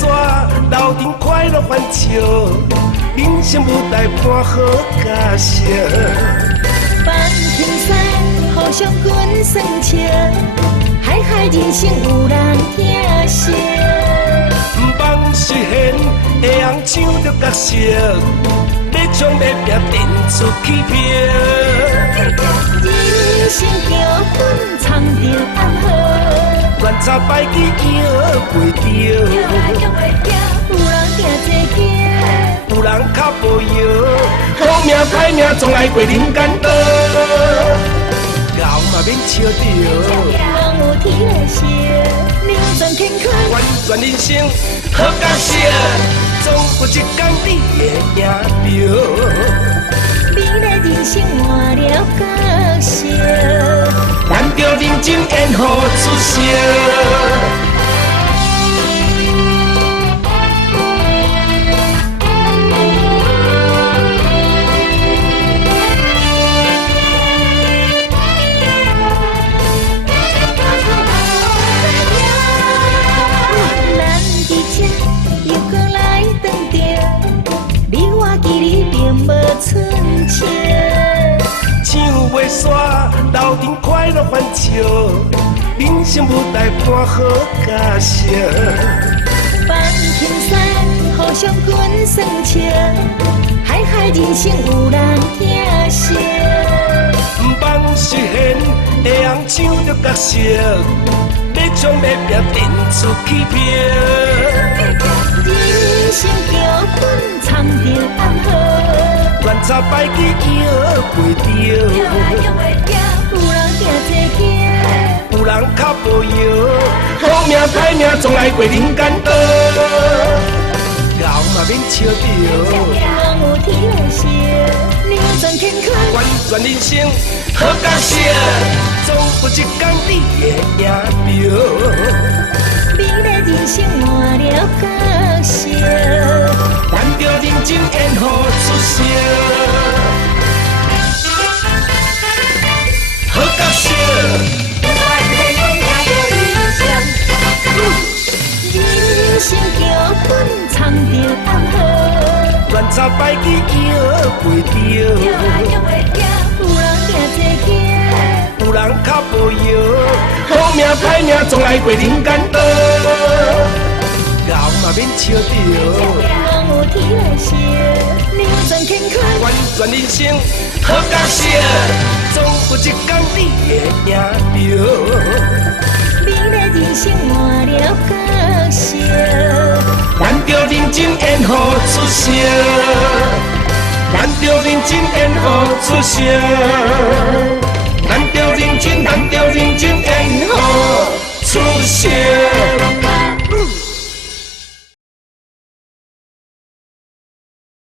煞，楼顶快乐欢笑，人生舞台伴好佳色。翻天山，互相滚算笑，海海人生有人疼惜。梦实现，会红唱着角色，要冲要拼，拼出起票。人生桥本藏着暗号，乱插摆机摇袂着，有人行坐行，有人脚无摇，好命歹命总爱过人间道，熬嘛免笑着，人有天来笑，扭转乾坤，完全人生好角色，总有一天你会赢着。美丽人生换了角色，咱着认真演好出色。咱伫这又搁来当着，你我记你并无剩笑。唱袂煞，楼顶快乐欢笑，人生舞台伴好佳色。翻天山，互相滚算笑，海海人生有人疼惜。梦实现，会红唱着角色，要冲要拼，拼出起票。人生桥本藏着暗号，乱插摆机摇袂着，有人行坐行，有人脚无摇，好命歹命总爱过人间道，熬嘛免笑着，人有天来笑，扭转乾坤，完全人生好角色，总有一天你会赢着。美丽人生换了角色，咱着认真演好出色，好角色。人生桥本藏着暗号，乱插摆机摇袂着，有人行坐行，有人脚无摇，好命歹命总爱过人间道，熬嘛免笑着，人有天来笑，扭转乾坤，完全人生好角色，总有一天你会赢着。美丽人生换了角色，咱着认真演好出色，咱着认真演好出色。